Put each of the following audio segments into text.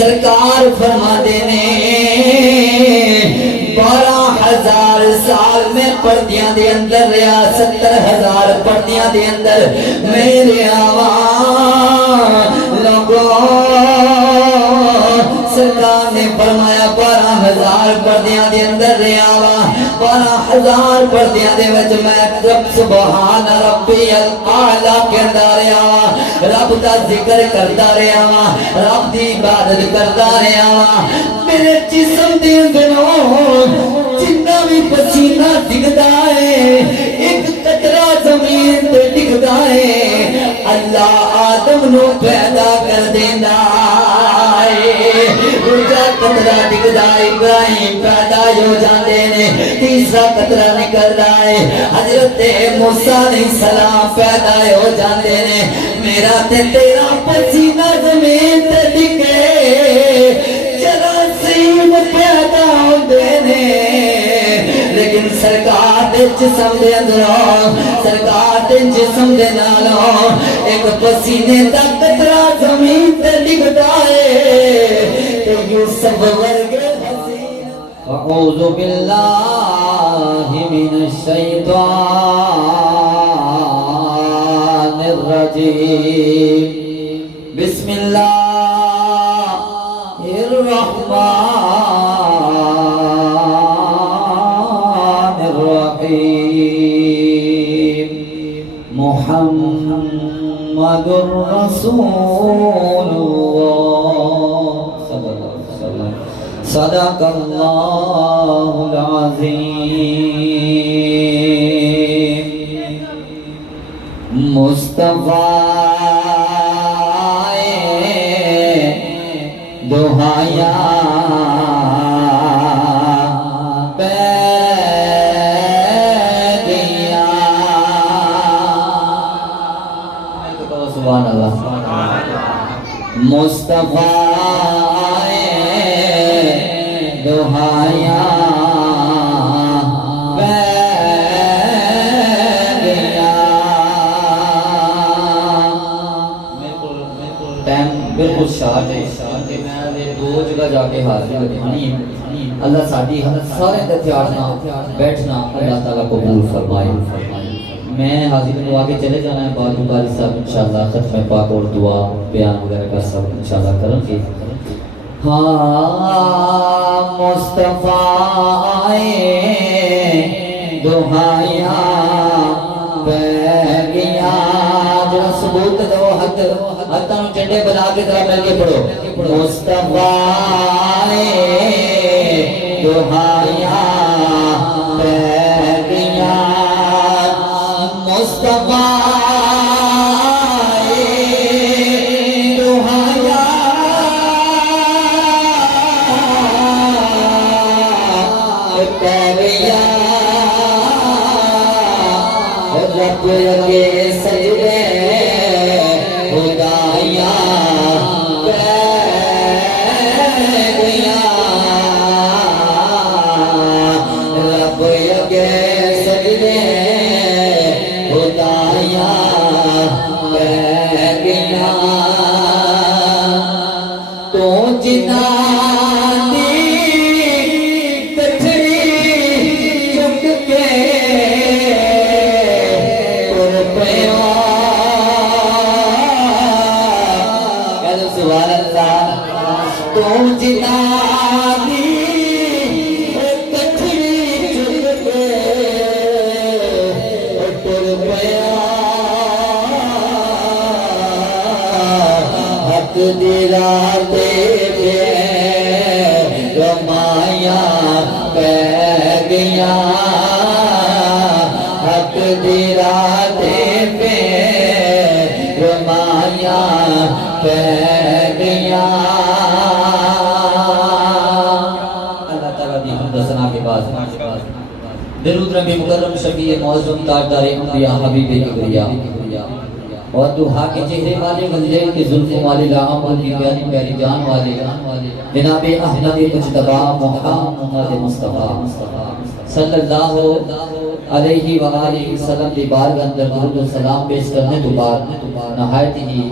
سرکار فرما دینے 12,000 سال میں پردیاں دے اندر ریا 70,000 پردیاں دے اندر میرے آوان لوگوں سرکار نے فرمایا 12,000 پردیاں دے اندر ریا 12,000 پردیاں دے وچ میں رب سبحان ربی الاعلی کہندا رہیا رب دا ذکر کردا رہیا رب دی عبادت کردا رہیا میرے جسم دے اندروں جتنا بھی پسینہ ڈگدا ہے ایک قطرہ زمین تے ڈگدا ہے اللہ آدم نو پیدا کر دیندا دوجا قطرہ ڈگدا ابراہیم پیدا ہو جاندے نے تیسرا قطرہ نکل رہا ہے حضرت موسیٰ علیہ السلام پیدا ہو جاندے نے میرا تے تیرا پسینہ زمین تے ڈگے جراثیم پیدا ہوندے نے لیکن سرکار دے جسم دے اندروں سرکار دے جسم دے نالوں ایک پسینے دا قطرہ زمین تے ڈگدا ہے تو یوسف ورگے اعوذ باللہ من الشیطان الرجیم بسم اللہ الرحمن الرحیم محمد رسول صدق اللہ العظیم مصطفیٰ دہایا پیدیا سبحان اللہ مصطفیٰ دہایا پیدیا ٹائم بالکل شارٹ ہے کہ میں دو جگہ جا کے حاضر ہونی اللہ ساڈی سارے دھیاننا بیٹھنا اللہ تعالیٰ قبول فرمائے میں حاضر کو آگے چلے جانا ہے بعد قاری صاحب انشاءاللہ ختم پاک اور دعا بیان وغیرہ کا سب انشاءاللہ کریں گے ہاں مصطفیٰ آئے دہایا پیگیا جو ثبوت دو ہتھوں چنڈے بنا کے ذرا مل کے پڑھو مصطفیٰ آئے دہایا پیگیا مصطفیٰ کے سجدے خدایا پیدیا رب کے سجدے خدایا پیدیا تو جنا رمایا پیگیا حق دیراتے پہ رمایا پیگیا اللہ تعالیٰ دی حمد ثنا کے بعد درود نبی مکرم شفیع معظم تاجدار انبیاء حبیب کبریا اور دوحا کے چہرے والے منزل کے زلفوں والے لعام کی پیاری پیاری جان والے جناب احمد مجتبی محمد مصطفیٰ صلی اللہ علیہ وآلہ وسلم دی بارگاہ اندر درود و سلام پیش کرنے تو بعد نہایت ہی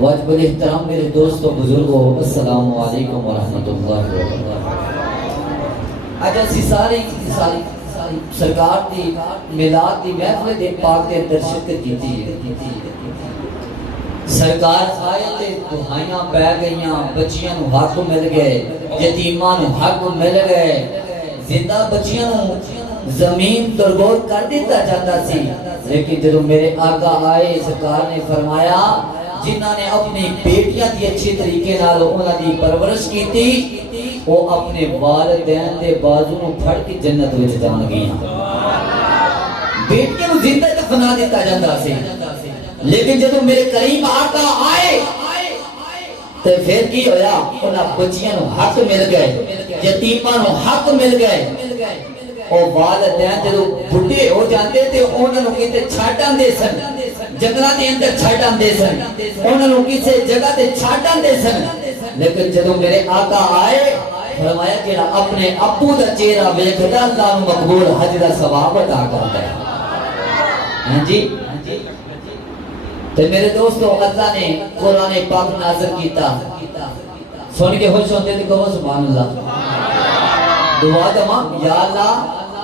واجب الاحترام میرے دوستوں بزرگوں، السلام علیکم ورحمۃ اللہ وبرکاتہ۔ اج اسی ساری سرکار دی میلاد دی محفل دے پاک دے اندر شرکت کیتی ہے۔ سرکار آئے تے دہائیاں پہ گئیاں، بچیاں نو حق مل گئے، یتیماں نو حق مل گئے، زندہ بچیاں نو زمین تربور کر دیتا جاتا سی، لیکن جب میرے آقا آئے سرکار نے فرمایا جنہاں نے اپنی بیٹیاں دی اچھی طریقے نال انہاں دی پرورش کیتی، وہ اپنے والدین دے بازو نو پھڑ کے جنت وچ جان گئیاں۔ بیٹیاں نو زندہ دفنا دیتا جاتا سی، لیکن جب میرے کریم آقا آئے تو پھر کی ہویا؟ انہاں بچیاں نو حق مل گئے، یتیماں نو حق مل گئے، اور والدین جدو بڑھے ہو جاتے تھے انہوں نے کسی چھاٹاں دے سن، جنگلہ دے اندر چھاٹاں دے سن، انہوں نے کسی جگہ دے چھاٹاں دے سن، لیکن جدو میرے آقا آئے فرمایا کہ اپنے ابو دا چہرہ ویکھدا اللہ مقبول حج دا ثواب عطا کرتا ہے۔ ہاں جی، تو میرے دوستو اللہ نے قرآن پاک نازل کیتا، سن کے خوش ہوتے تھے کہو سبحان اللہ۔ دعا دماں یا اللہ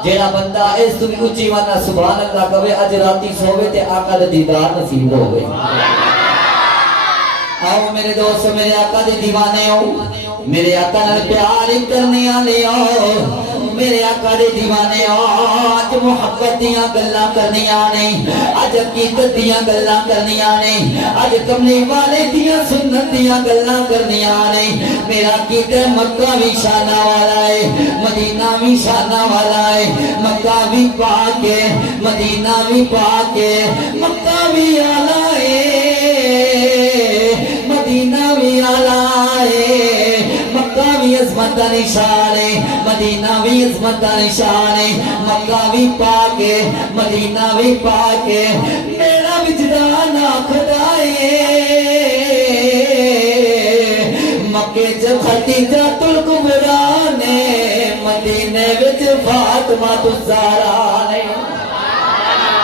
جیڑا بندہ اس تو بھی اچھی وانا سبحان اللہ کہوے اج راتی سووے تے آقا دے دیدار نصیب ہو گئے۔ آؤ میرے دوست میرے آقا دے دیوانے ہو، میرے آقا نال پیار کرنے آلے ہو، میرے آقا دے دیوانے ہو، آج محبت دیاں گلاں کرنی آنے، آج حقیقت دیاں گلاں کرنی آنے، آج کملی والے دیاں سنت دیاں گلاں کرنی آنے۔ میرا عقیدہ مکہ بھی شانہ والا ہے، مدینہ بھی شانہ والا ہے، مکہ بھی پاک ہے، مدینہ بھی پاک ہے، مکہ بھی آلہ ہے، مدینہ بھی آلہ ہے، مکہ بھی عظمت کا نشان ہے، مدینہ بھی عظمت کا نشان ہے، مکہ بھی پاک ہے، مدینہ بھی پاک ہے۔ میرا وجدان آکھدا ہے مکے چ خدیجہ الکبریٰ نے، مدینے وچ فاطمہ الزہرا نے۔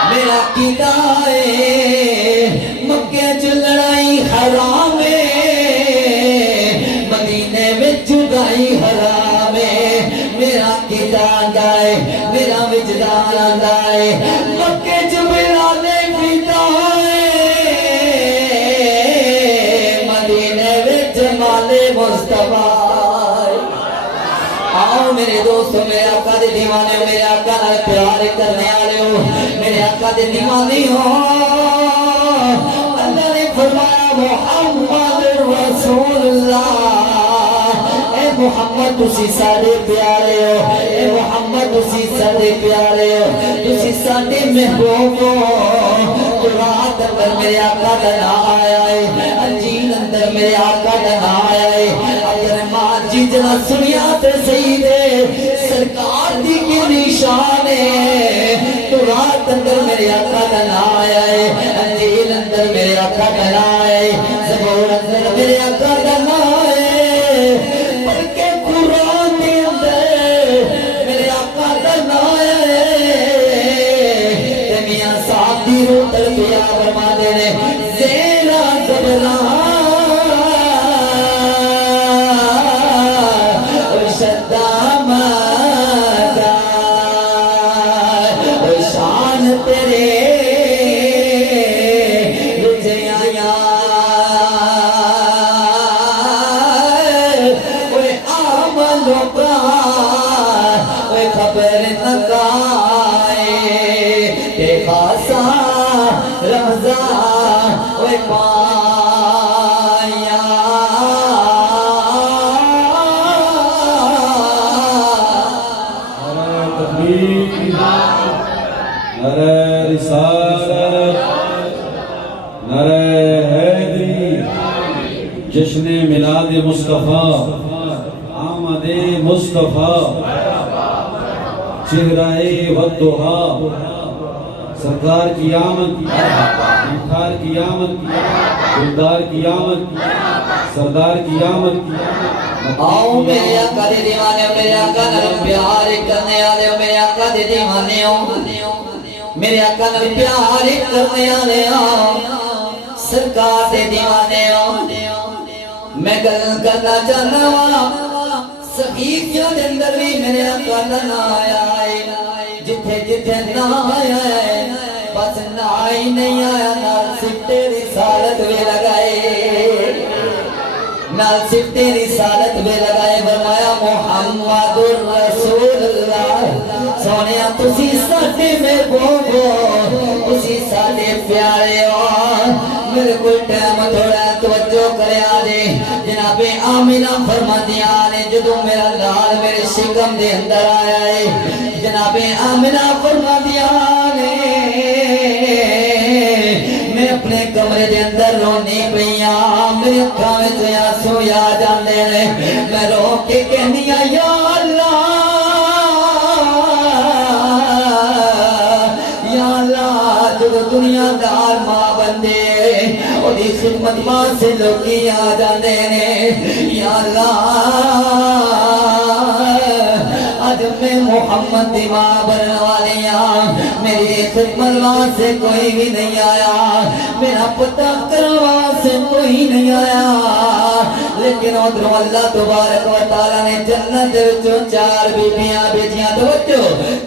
میرا عقیدہ ہے مکے چ لڑائی حرام ہے، مدینے وچ جدائی حرام ہے۔ میرا عقیدہ آندا ہے، میرا وجدان آندا ہے مکے چ بلال فدا ہے، مدینے وچ جمال مصطفیٰ۔ آؤ میرے دوستو میرے آقا دے دیوانے ہو، میرے آقا نال پیار کرنے آلے ہو، میرے آقا دے دیوانے ہو۔ اللہ نے فرمایا محمد رسول اللہ، اے محمد تسی سارے پیارے ہو، اے محمد تسی سارے پیارے ہو، تسی سارے محبوب ہو۔ قرآن اندر میرے آقا دا نام آیا ہے، انجیل اندر میرے آقا دا نام آیا ہے۔ اگر ماں جی جنا سنیا تے سیدے سرکار دی کی نشان ہے۔ قرآن اندر میرے آقا دا نام آیا ہے، انجیل اندر میرے آقا دا نام آیا ہے، زبور اندر میرے آقا دا نام آیا ہے، بلکہ قرآن کے اندر میرے آقا دا نام آیا ہے۔ تے میاں صاحب دی روح تلبیہ فرما دے نے زیرا زبران جشن میلاد مصطفیٰ، آمد مصطفیٰ، چہرہ والضحا، سرکار کی آمد، مختار کی آمد، دلدار کی آمد، سردار کی آمد۔ آؤ میرے آقا دے دیوانے ہو، میرے آقا نال پیار کرنے آلے ہو، میرے آقا دے دیوانے ہو، میرے آقا نال پیار کرنے آلے ہو۔ سرکار دے دیوانے میں گل کرنا چاہنا وا صحیفیاں دے اندر بھی میرے آقا دا نام آیا ہے جتھے جتھے نام آیا ہے بس نہ ہی نہیں آیا نال سفتے رسالت بھی لگائے نال سفتے رسالت بھی لگائے فرمایا محمد رسول اللہ سونیا تسی ساڈے میں بوگو تسی ساڈے پیارے ہو میرے کوئی ٹائم تھوڑا توجہ کرے آجے جناب آمینہ فرماندیاں نے جدوں میرا لال میرے شکم دے اندر آیا ہے جناب آمینہ فرماندیاں نے میں اپنے کمرے دے اندر رونی پیاں میرے اکھاں وچ آنسو آ جاندے نے میں رو کے کہنی یا اللہ یا اللہ جو دنیا دار ماں بندے اور دی خدمت ماں سے لوگی آ جاندے نے یا اللہ آج میں محمد دی ماں بننے والی ہاں میری خدمت واسطے کوئی بھی نہیں آیا میرا پتہ کرنے واسطے کوئی نہیں آیا لیکن ادھر اللہ تبارک و تعالی نے جنت دے وچوں 4 بیبیاں بیٹیاں توجہ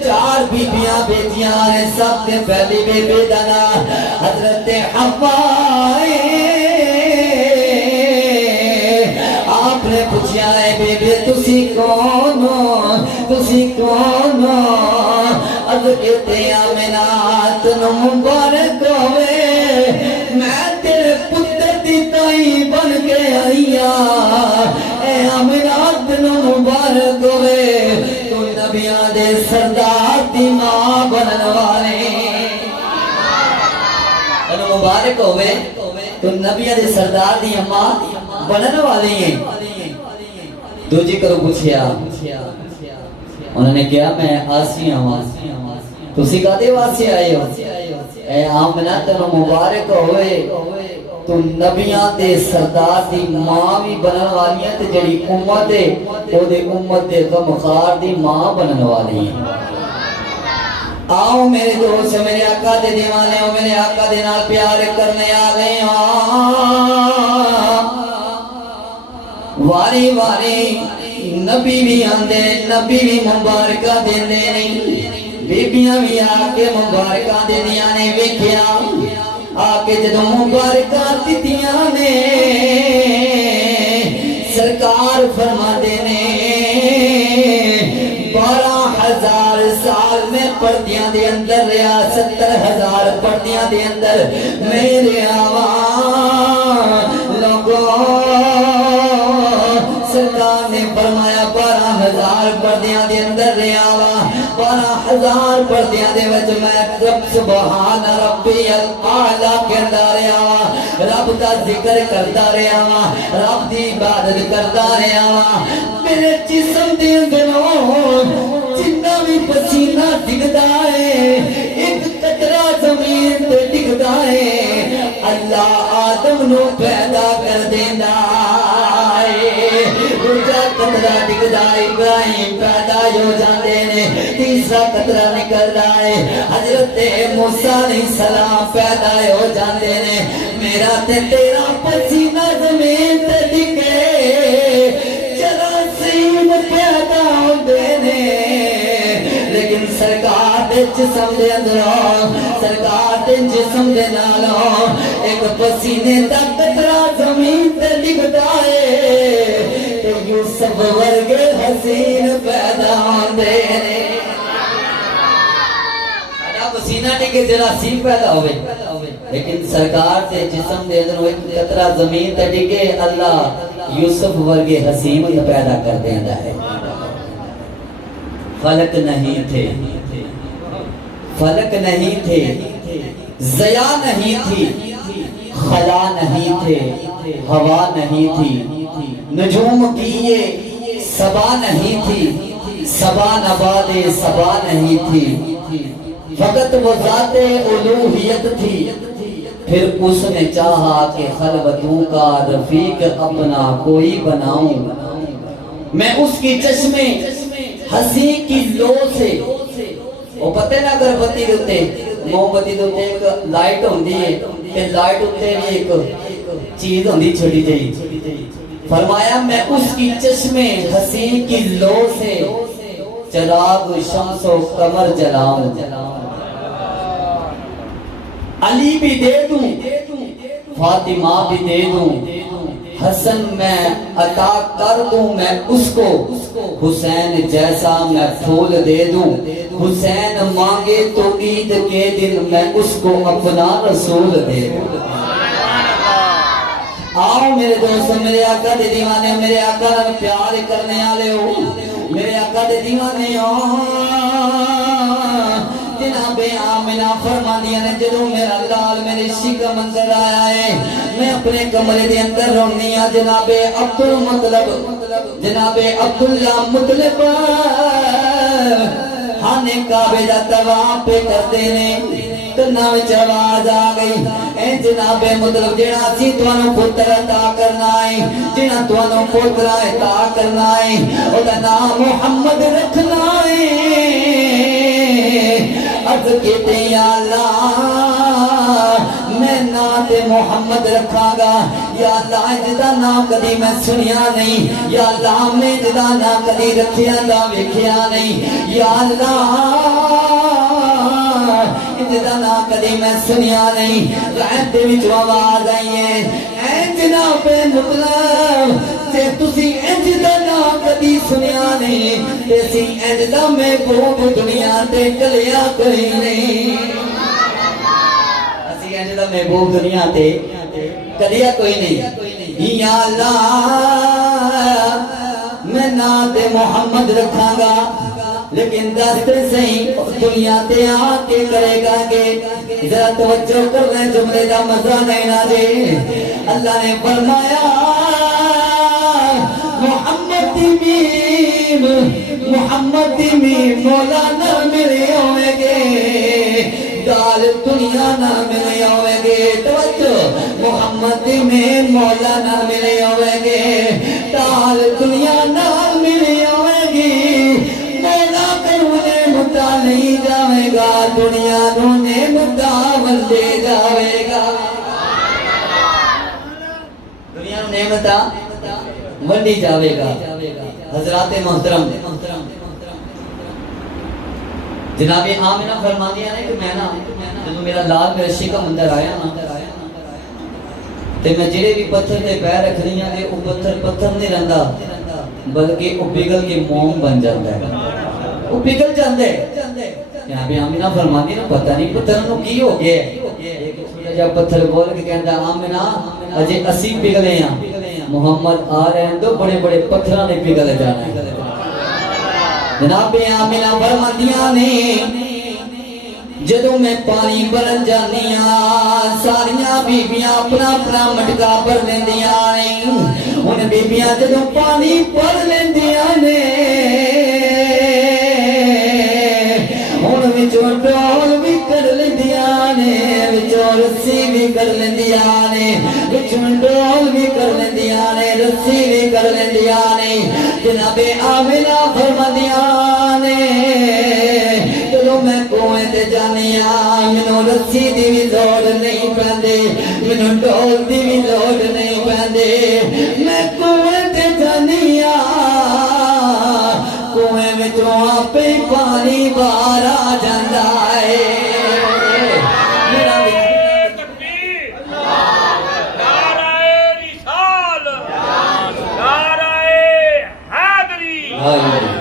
4 بیبیاں بیٹیاں نے سب سے پہلی بیبی دا نام حضرت حوا آپ نے پوچھا ہے بیبی تسی کون ہو تسی کون ہو از کہتے آمینہ تنو مبارک ہوئے میں تیرے پتر دی تائی بن کے آئیا اے آمینہ تنو مبارک ہوئے تو نبیاں دے سردار دی ماں بنن والے تنو مبارک ہوئے تو نبیاں دے سردار دی ماں بنن والے ہیں دو جی کرو پوچھیا انہوں نے کہا میں آسی ہوں تسی کہتے واسی آئے ہو اے آمنہ تنو مبارک ہوئے تو نبیاں دے سردار دی ماں بھی بنن والی ہے تے جڑی امت ہے او دے امت دے غمخار دی ماں بنن والی ہے آؤ میرے دوست میرے آقا دے دیوانے ہو میرے آقا دے نال پیار کرنے آ گئے ہاں واری واری نبی بھی آندے نبی بھی مبارکہ دیندے نہیں بیبیاں بھی آکے مبارکہ دیندیاں نے ویکھیا آکے جدوں مبارکہ دیندیاں نے سرکار فرماندے نے 12,000 سال میں پردیاں دے اندر رہا 70,000 پردیاں دے اندر میرے آوان لوگوں سرکار نے فرمایا 12,000 پردیاں دے اندر رہا 12,000 پردیاں دے وچ میں رب سبحان ربی الاعلی کہندا رہا رب دا ذکر کردا رہا رب دی عبادت کردا رہا میرے جسم دے اندروں جتنا بھی پسینہ ڈگدا ہے ایک قطرہ زمین تے ڈگدا ہے اللہ آدم نو پیدا کر دیندا دوسرا قطرہ ڈگدا ابراہیم پیدا ہو جاندے نے تیسرا قطرہ نکلدا ہے حضرت موسیٰ علیہ السلام پیدا ہو جاندے نے میرا تے تیرا پسینہ زمین تے ڈگے جراثیم پیدا ہوندے نے لیکن سرکار دے جسم دے اندروں سرکار دے جسم دے نالوں ایک پسینے دا قطرہ زمین تے ڈگدا ہے تے یوسف ورگے حسین پیدا ہوندے نے ساڈا پسینہ ڈگے جراثیم پیدا ہوئے لیکن سرکار دے جسم دے اندروں ایک قطرہ زمین تے ڈگے اللہ یوسف ورگے حسین پیدا کر دیندا ہے فلک نہیں تھے فلک نہیں تھے ضیا نہیں تھی خلا نہیں تھے ہوا نہیں تھی نجوم کی یہ صبا نہیں تھی صبا نباد صبا نہیں تھی فقط وہ ذات الوہیت تھی پھر اس نے چاہا کہ خلوتوں کا رفیق اپنا کوئی بناؤں میں اس کی چشمے ہنسی کی لو سے وہ پتہ نہ اگر بتی دوتے موم بتی دوتے ایک لائٹ ہوندی ہے کہ لائٹ اتنے بھی ایک چیز ہوندی چھوٹی جہی فرمایا میں اس کی چشمے حسین کی لو سے چراغ شمس و قمر جلاؤں علی بھی دے دوں فاطمہ بھی دے دوں حسن میں عطا کر دوں میں اس کو حسین جیسا میں پھول دے دوں حسین مانگے تو عید کے دن میں اس کو اپنا رسول دے دوں آؤ میرے دوست میرے آقا دے دیوانے میرے آقا نے پیار کرنے والے ہو میرے آقا دے دیوانے ہو جناب آمنہ فرماندیاں نے جدوں میرا لال میرے شکم منظر آیا ہے میں اپنے کمرے دے اندر رونی ہاں جناب عبداللہ مطلب ہانے کعبے دا طواف پہ کرتے نے کنا وچ آواز آ گئی اے جناب مطلب جڑا سی تانوں پتر عطا کرنا ہے جڑا تانوں پتر عطا کرنا ہے او دا نام محمد رکھنا ہے عرض کیتے یا اللہ میں نام محمد رکھا گا یا اللہ جدا نام کدی میں سنیا نہیں یا اللہ میں جدا نام کدی رکھیا دا ویکھیا نہیں یا اللہ جدا نام کدی میں سنیا نہیں غیب دے وچ آواز آئی ہے اے جناب مطلب تے تسی انج دا نام کدی سنیا نہیں تے سی انج دا میں بہت دنیا تے کلیا کوئی نہیں اسی انج دا میں بہت دنیا تے کلیا کوئی نہیں یا اللہ میں نام محمد رکھاں گا لیکن دست صحیح دنیا تے آتے کرے گا گے ذرا توجہ کر لیں جملے دا مزہ نہیں نہ دے اللہ نے فرمایا محمد دی میم مولانا ملے ہوئے گے دال دنیا نہ ملے ہوئے گے توجہ محمد دی میم مولانا ملے ہوئے گے دال دنیا نہ ملے ہوئے گی نہیں جاوے گا دنیا نے مداول دے جاوے گا دنیا نے مداول دے جاوے گا حضرات محترم جناب آمنہ فرماندیاں نے کہ میں نا جب میرا لال میرے شکم اندر آیا نا تے میں جڑے بھی پتھر تے پیر رکھ رہی ہیں وہ پتھر نہیں رہندا بلکہ وہ پگھل کے موم بن جاتا ہے وہ پگھل جاندے یہاں بھی آمنہ فرماندی نا پتہ نہیں پتھر نو کی ہو گیا ایک چھوٹا جا پتھر بول کے کہندا آمنہ اجے اسی پگھلے ہیں محمد آ رہے ہیں تو بڑے بڑے پتھراں نے پگھل جانا ہے جناب آمنہ فرماندیاں نے جدوں میں پانی بھرن جانیاں ساریاں بیبیاں اپنا اپنا مٹکا بھر لیندیاں نے ان بیبیاں جدوں پانی بھر لیندیاں نے وچوں ڈول بھی کر لیندیاں نے وچوں رسی بھی کر لیندیاں نے وچوں ڈول بھی کر لیندیاں نے رسی بھی کر لیندیاں نے جناب آمنہ فرماندیاں نے چلو میں کنویں تے جانیاں مینوں رسی دی بھی لوڑ نہیں پیندی مینوں ڈول دی بھی لوڑ نہیں پیندی میں کنویں تے جانیاں کنویں وچوں آپے پانی باہر آ جاندا ہے تکبیر نعرہ رسال نعرہ حیدری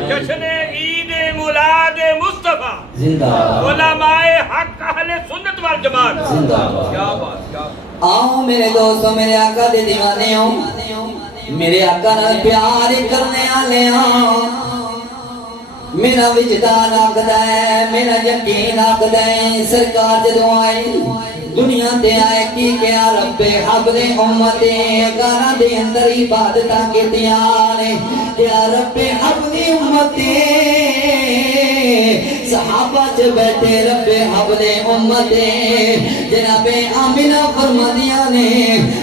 جشن عید میلاد مصطفیٰ زندہ علماء حق اہل سنت والجماعت زندہ کیا بات آؤ میرے دوستوں میرے آقا دے دیوانے ہوں میرے آقا نال پیار کرنے والے ہوں میرا وجدان آکھدا ہے میرا یقین آکھدا ہے سرکار جدوں آئی دنیا تے آئے کی کیا رب حبل امت گانا دے اندر عبادتاں کیتیاں نے یا رب حبل امت صحابہ چ بیٹھے رب حبل امت جناب آمنہ فرماندیاں نے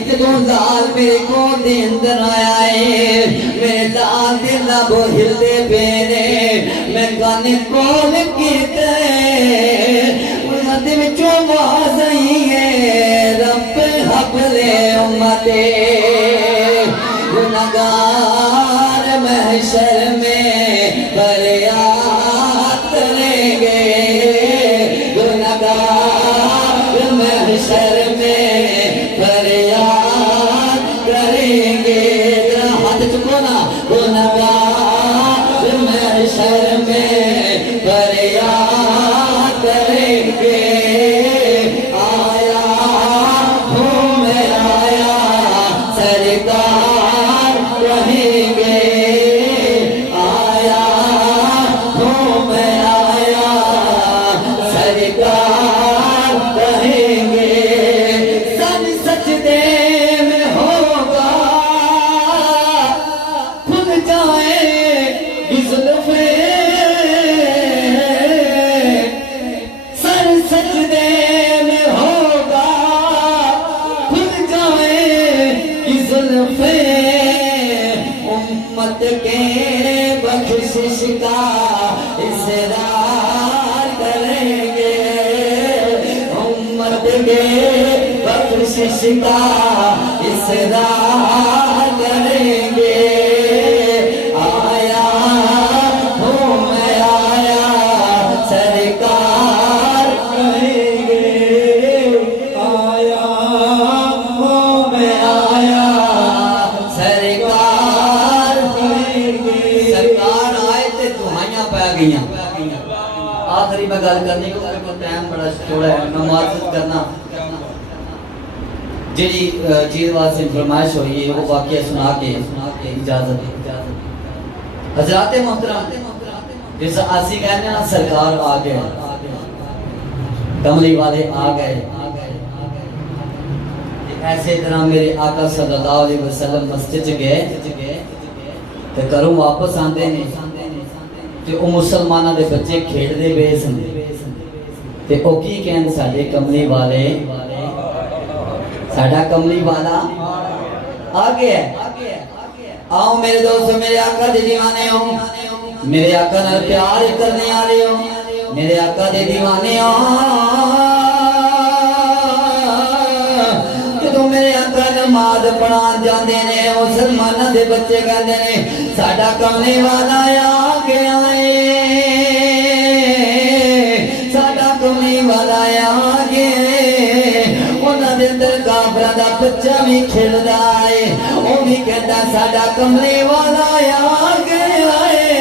جدوں لال میرے کول دے اندر آیا ہے میرے لال دے لب ہلدے پے نے میں گانے کول کیتے انہاں دے وچوں آواز آئی ہے رب آتے گنہگار محشر میں فریاد کریں گے گنہگار محشر میں فریاد کریں گے ذرا ہاتھ چکو نا گنہگار محشر میں فریاد کریں گے آیا ہوں میں آیا سرکار کہیں گے آیا ہوں میں آیا سرکار کہیں گے سب سجدے میں ہوگا کھل جائے زلفیں سر سجدے میں ہوگا کھل جائے زلفیں امت کے بخشش کا اصرار کریں گے امت کے بخشش کا اصرار کریں گے آیا ہوں میں آیا سرکار کہیں گے آیا ہوں میں آیا سرکار کہیں گے سرکار آئے تے دعائیاں پہ گئیاں آخری میں گل کرنی کو میرے کو ٹائم بڑا چھوڑا ہے میں معذرت کرنا جی چیز واسطے فرمائش ہوئی ہے وہ واقعہ سنا کے اجازت حضرات محترم جیسا آسی کہنے نا سرکار آ گئے کملی والے آ گئے ایسے طرح میرے آقا صلی اللہ علیہ وسلم مسجد گئے تے کروں واپس آندے نے تے او مسلمانہ دے بچے کھیڑ دے بے سن تے او کی کہن ساڑے کملی والے ساڑا کملی والا آگے ہے آؤ میرے دوست میرے آقا دے دیوانے ہوں میرے آقا نال پیار کرنے آ رہے ہوں میرے آقا دے دیوانے ہوں کہ تو میرے آقا نماز پڑھان جاندے نے مسلمانہ دے بچے کہندے نے ساڑا کملی والا آگے آئے ساڑا کملی والا آگے انہاں دے اندر کافراں دا بچہ بھی کھیلدا ہے او بھی کہندا ساڈا کملی والا آ گیا ہے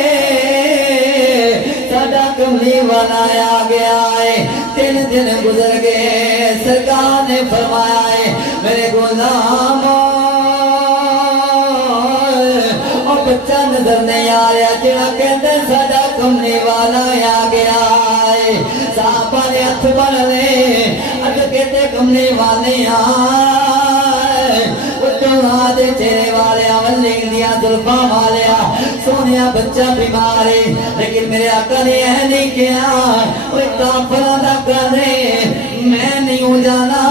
ساڈا کملی والا آ گیا ہے 3 دن گزر گئے سرکار نے فرمایا ہے میرے غلام او بچہ نظر نہیں آ رہا جڑا کہندا ساڈا کملی والا آ گیا ہے صحابہ نے ہاتھ بن لے اج کہتے کملی والے آئے اٹھا دے چہرے والے ولنگ دیا زلفاں والے سونیا بچہ بیمار ہے لیکن میرے آقا نے یہ نہیں کیا وہ کافراں دا کرے میں نہیں ہو جانا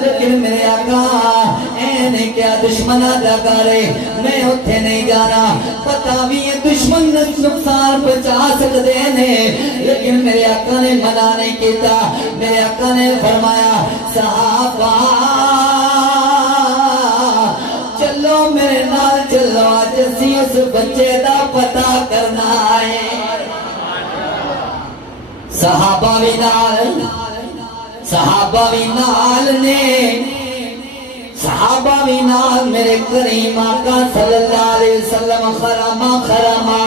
لیکن میرے آقا اے نہیں کیا دشمنہ دا کرے میں اتھے نہیں جانا پتہ بھی یہ دشمن نقصان بچا سکتے ہیں لیکن میرے آقا نے منع نہیں کیتا میرے آقا نے فرمایا صحابہ چلو میرے نال چلو آج اسی اس بچے دا پتہ کرنا ہے صحابہ بھی نال نے صحابہ بھی نال میرے کریم آقا صلی اللہ علیہ وسلم خرامہ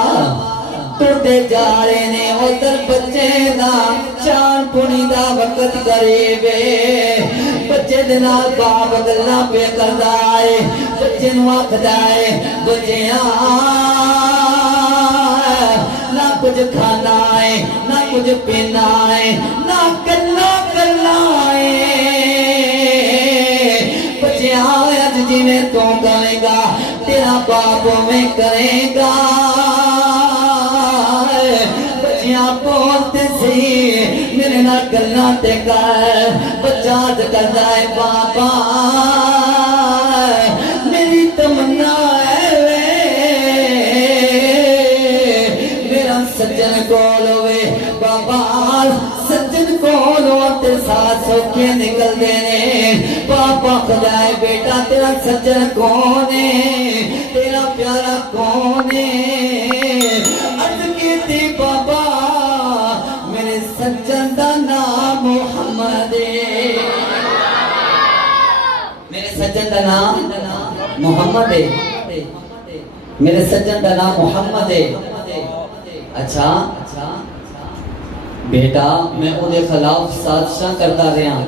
ٹوٹے جا رہے نے ادھر بچے دا چار پونی دا وقت قریبے بچے دے نال باپ گلاں پہ کردا ہے بچے نو آکھدا ہے بچیاں نہ کچھ کھانا ہے نہ کچھ پینا ہے نہ کلا ہے بچیاں اج جی میں تو کرے گا تیرا باپ میں کرے گا بچیاں بولتے سی میرے نال گلاں تے کر بچہ کردا ہے بابا میری تمنا ہے میرا سجن کول ہوئے بابا سجن کول ہوتے ساتھ سوکھے نکل دے نے پاپا خدائے بیٹا تیرا سجن کون ہے تیرا پیارا کون ہے عرض کی تھی بابا میرے سجن دا نام محمد ہے میرے سجن دا نام محمد ہے میرے سجن دا نام محمد ہے اچھا بیٹا میں اُدھے خلاف سازشاں کرتا رہا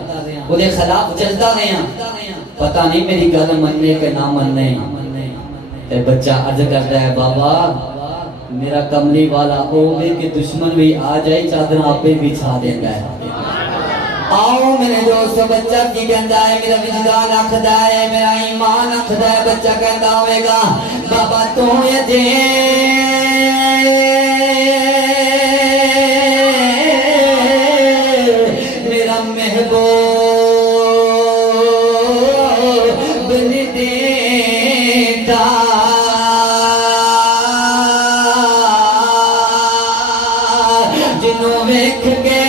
اُدھے خلاف چلتا رہا پتہ نہیں میری گل مننے کے نہ مننے تے بچہ عرض کرتا ہے بابا میرا کملی والا ہوگے کہ دشمن بھی آ جائے چادر آپ پہ بچھا دیتا ہے آؤ میرے دوست بچہ کی کہتا ہے میرا وجدان آکھدا ہے میرا ایمان آکھدا ہے بچہ کہتا ہوئے گا بابا تو یہ جے میرا محبوب بن دیتا جنوں ویکھ کے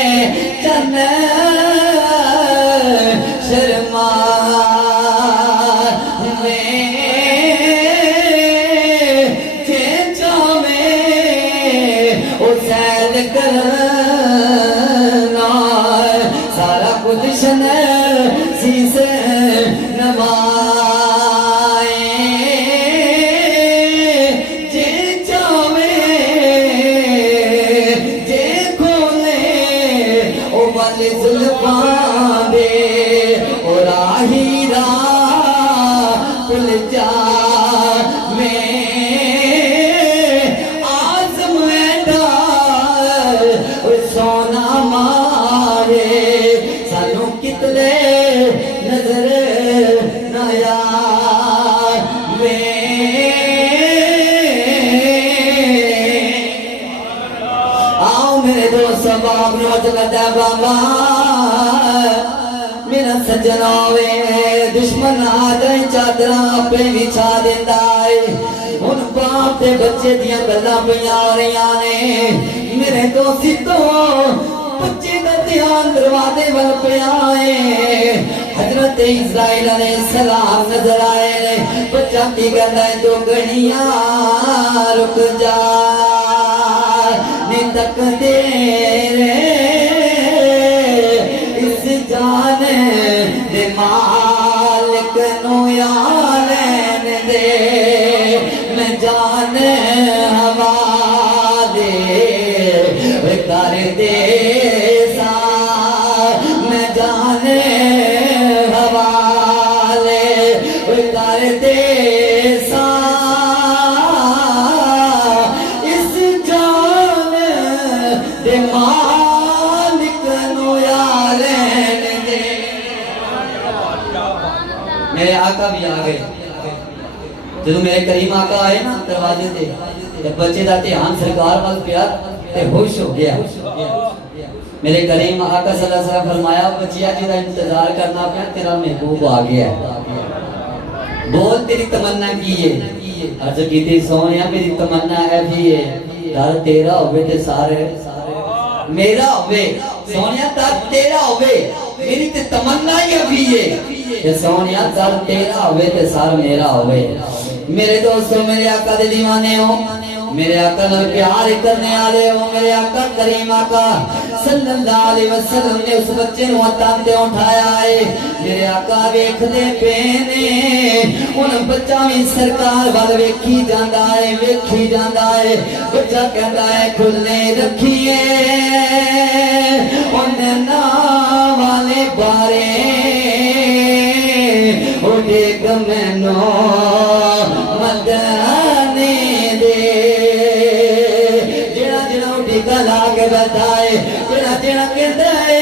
چن شرما سیس نوائے جے چاوے جے کھولے او والی زلفاں دے او راہی راہ کل جا میں آزم ایڈا سونا مارے سانو کتنے نظر نہ آوے آؤ میرے دوست باب نوٹ کرتا بابا میرا سجن ہوئے دشمن آ جائے چادراں پہ بچھا دیتا ہے ان باپ دے بچے دیاں گلاں پیاں آ رہیاں نے میرے دوستی تو بچے دا دھیان دروازے ول پہ آئے حضرت اسرائیل علیہ السلام نظر آئے بچہ کی کہتا ہے دو گھڑیاں رک جا نہیں تک دے اس جان دے مالک نو یا لین دے میں جان ہوا دے کر دے میں جان حوالے کر دے سا اس جان دے مالک نو یا لین دے میرے آقا بھی آ گئے جدو میرے کریم آقا آئے نا دروازے تے بچے دا دھیان سرکار وال پیا تے خوش ہو گیا میرے کریم آقا صلی اللہ علیہ وسلم فرمایا بچیا جدا انتظار کرنا پیا تیرا محبوب آ گیا ہے بول تیری تمنا کی ہے عرض کی تھی سونیا میری تمنا ہے بھی ہے در تیرا ہوئے تے سارے میرا ہوئے سونیا در تیرا ہوئے میری تے تمنا ہی بھی ہے سونیا در تیرا ہوئے تے سار میرا ہوئے میرے دوستوں میرے آقا دے دیوانے ہوں میرے آقا نال پیار کرنے آلے ہو میرے آقا کریم آقا صلی اللہ علیہ وسلم نے اس بچے نو ہتھاں تے اٹھایا ہے میرے آقا ویکھ دے پینے ان بچہ بھی سرکار وال ویکھی جاندا ہے بچہ کہندا ہے کھلنے رکھیے ان نام والے بارے او دیکھ مینوں مدانے گلا کے بتائے جڑا جڑا کہتا ہے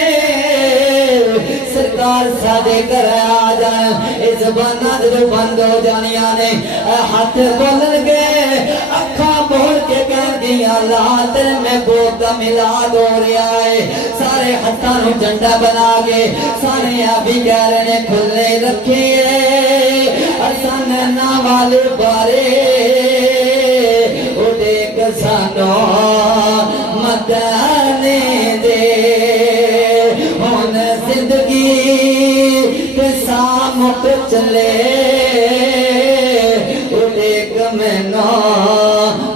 سرکار سادے کر آ جان اے زباناں جو بند ہو جانیاں نے ہاتھ بولن گے اکھاں بول کے کہہ دیا لا تیرے محبوب کا میلاد ہو رہا ہے سارے ہاتھاں نو جھنڈا بنا کے سارے ابھی کہہ رہے ہیں کھلے رکھیے اساں نا والے بارے او دیکھ سانو مدانے دے ہون زندگی تے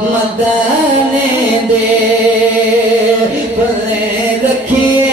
مدینے دے پلے رکھیے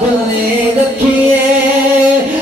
پلے رکھیے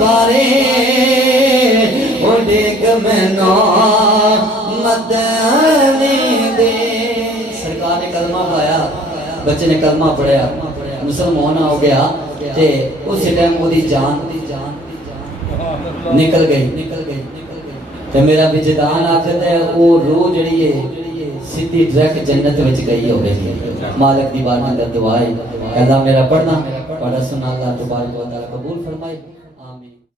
بارے او دیکھ مینوں مدینے دے سرکار نے کلمہ پڑھایا بچے نے کلمہ پڑھیا مسلمان ہو گیا تے اس ٹائم وہ دی جان نکل گئی تے میرا وجدان آکھدا ہے وہ روح جڑی ہے سیدھی ڈائریکٹ جنت وچ گئی ہوے گی مالک دی بارگاہ اندر دعا ہے اللہ میرا پڑھنا پڑھا سنا اللہ تبارک و تعالی کو